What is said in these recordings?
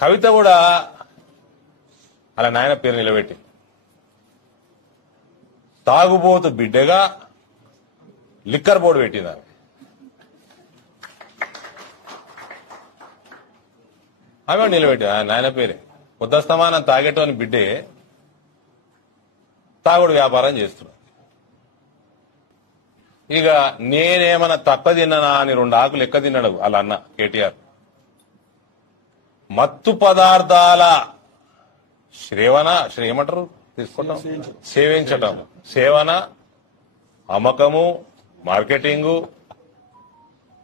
కవిత కూడా అలా నాయన పేరు నిలబెట్టి తాగుబోతు బిడ్డగా లిక్కర్ బోర్డు పెట్టింది. ఆమె నిలబెట్టి నాయన పేరే ఉద్దస్తమానం తాగేటోని బిడ్డే తాగుడు వ్యాపారం చేస్తున్నాడు. ఇక నేనేమన్నా తక్కువ తిన్నానా అని 2 ఆకులు ఎక్క తిన్నాడు వాళ్ళ అన్న కేటీఆర్. మత్తు పదార్థాల ఏమంటారు తీసుకుంటాం సేవించటం, సేవన, అమ్మకము, మార్కెటింగు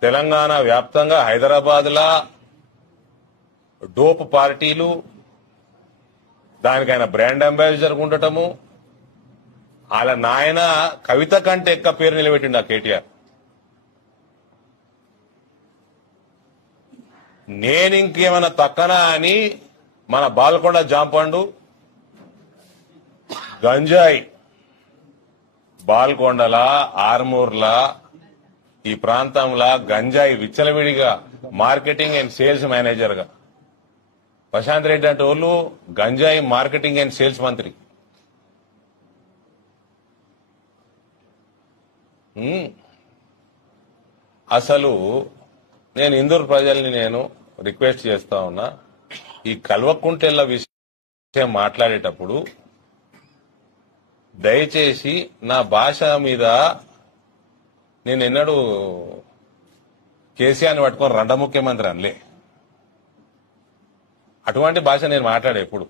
తెలంగాణ వ్యాప్తంగా హైదరాబాద్ లా డోప్ పార్టీలు, దానికైనా బ్రాండ్ అంబాసిడర్ ఉండటము, వాళ్ళ నాయన కవిత కంటే ఎక్కువ పేరు నిలబెట్టిండు ఆ కేటీఆర్. నేనింకేమైనా తక్కనా అని మన బాల్కొండ జాంపండు గంజాయి బాల్కొండలా ఆర్మూర్లా ఈ ప్రాంతంలో గంజాయి విచ్చలవిడిగా మార్కెటింగ్ అండ్ సేల్స్ మేనేజర్ గా ప్రశాంత్ రెడ్డి అంటే వాళ్ళు గంజాయి మార్కెటింగ్ అండ్ సేల్స్ మంత్రి. అసలు నేను ఇందూరు ప్రజల్ని నేను రిక్వెస్ట్ చేస్తా ఉన్నా, ఈ కల్వకుంటెళ్ల విషయం మాట్లాడేటప్పుడు దయచేసి నా భాష మీద నేను ఎన్నడూ కేసీఆర్ని పట్టుకొని రెండ ముఖ్యమంత్రి అనలే. అటువంటి భాష నేను మాట్లాడే ఎప్పుడు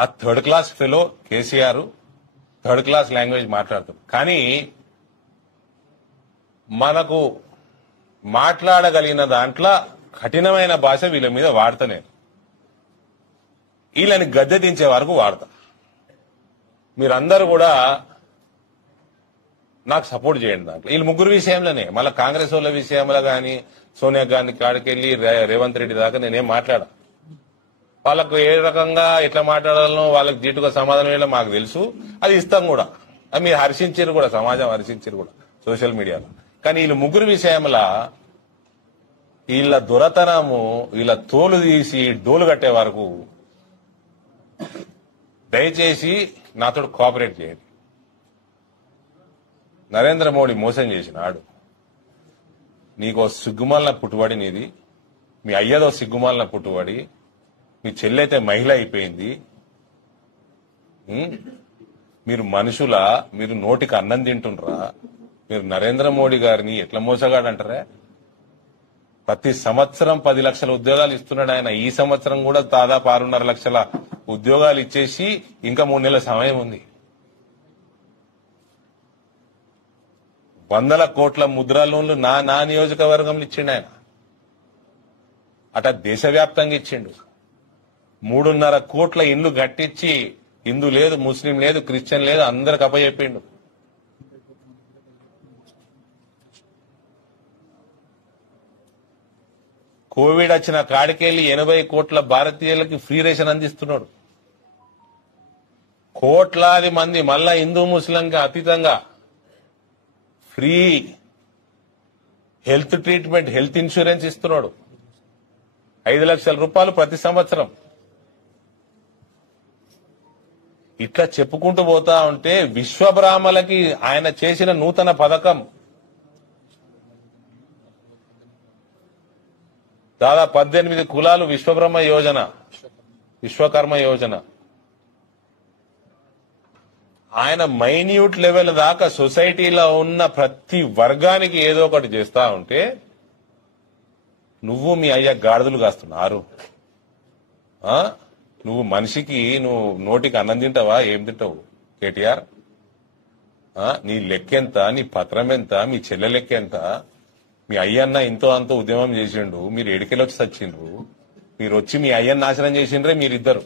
ఆ 3rd class fellow KCR 3rd class language మాట్లాడుతాడు. కానీ మనకు మాట్లాడగలిగిన దాంట్లో కఠినమైన భాష వీళ్ళ మీద వాడతా. నేను వీళ్ళని గద్దె దించే వరకు వాడతా. మీరందరూ కూడా నాకు సపోర్ట్ చేయండి దాంట్లో. వీళ్ళు ముగ్గురు విషయంలోనే, మళ్ళీ కాంగ్రెస్ వాళ్ళ విషయంలో కానీ సోనియా గాంధీ కాడికెళ్ళి రేవంత్ రెడ్డి దాకా నేనేం మాట్లాడా. వాళ్ళకు ఏ రకంగా ఎట్లా మాట్లాడాలనో వాళ్ళకి జీటుగా సమాధానం వేయడం మాకు తెలుసు, అది ఇస్తాం కూడా. అది మీరు హర్షించారు కూడా, సమాజం హర్షించారు కూడా సోషల్ మీడియాలో. కానీ వీళ్ళు ముగ్గురు విషయంలో వీళ్ళ దొరతనము, వీళ్ళ తోలు తీసి డోలు కట్టే వరకు దయచేసి నాతో కోఆపరేట్ చేయండి. నరేంద్ర మోడీ మోసం చేసినాడు. నీకో సిగ్గుమాలిన పుట్టుబడి నీది, మీ అయ్యదో సిగ్గుమాలిన పుట్టుబడి, మీ చెల్లైతే మహిళ అయిపోయింది. మీరు మనుషులా? మీరు నోటికి అన్నం తింటుండ్రా? మీరు నరేంద్ర మోడీ గారిని ఎట్లా మోసగాడంటారా? ప్రతి సంవత్సరం 10 లక్షల ఉద్యోగాలు ఇస్తున్నాడు ఆయన. ఈ సంవత్సరం కూడా దాదాపు 6.5 లక్షల ఉద్యోగాలు ఇచ్చేసి ఇంకా 3 నెలల సమయం ఉంది. 100 కోట్ల ముద్రా లోన్లు నా నియోజకవర్గంలో ఇచ్చిండు ఆయన. అట దేశవ్యాప్తంగా ఇచ్చిండు. 3.5 కోట్ల ఇండ్లు కట్టించి హిందూ లేదు, ముస్లిం లేదు, క్రిస్టియన్ లేదు, అందరికి అప్పచెప్పిండు. కోవిడ్ వచ్చిన కాడికెళ్లి 80 కోట్ల భారతీయులకి ఫ్రీ రేషన్ అందిస్తున్నాడు. కోట్లాది మంది మళ్ళా హిందూ ముస్లింకి అతీతంగా free health treatment, health insurance ఇస్తున్నాడు. 5 లక్షల రూపాయలు ప్రతి సంవత్సరం. ఇట్లా చెప్పుకుంటూ పోతా ఉంటే విశ్వబ్రాహ్మలకి ఆయన చేసిన నూతన పథకం దాదాపు 18 కులాలు విశ్వబ్రహ్మ యోజన, విశ్వకర్మ యోజన. ఆయన మైన్యూట్ లెవెల్ దాకా సొసైటీలో ఉన్న ప్రతి వర్గానికి ఏదో ఒకటి చేస్తా ఉంటే నువ్వు మీ అయ్య గాడిదలు కాస్తున్నారు. నువ్వు మనిషికి నువ్వు నోటికి అన్నం తింటావా? ఏం తింటావు కేటీఆర్? నీ లెక్కెంత? నీ పత్రం ఎంత? మీ చెల్లె లెక్క ఎంత? మీ అయ్యన్న ఇంతో అంతో ఉద్యమం చేసిండు, మీరు ఎడికెళ్ళొచ్చి చచ్చిండ్రు. మీరు వచ్చి మీ అయ్యన్న నాశనం చేసిండ్రే మీరిద్దరు.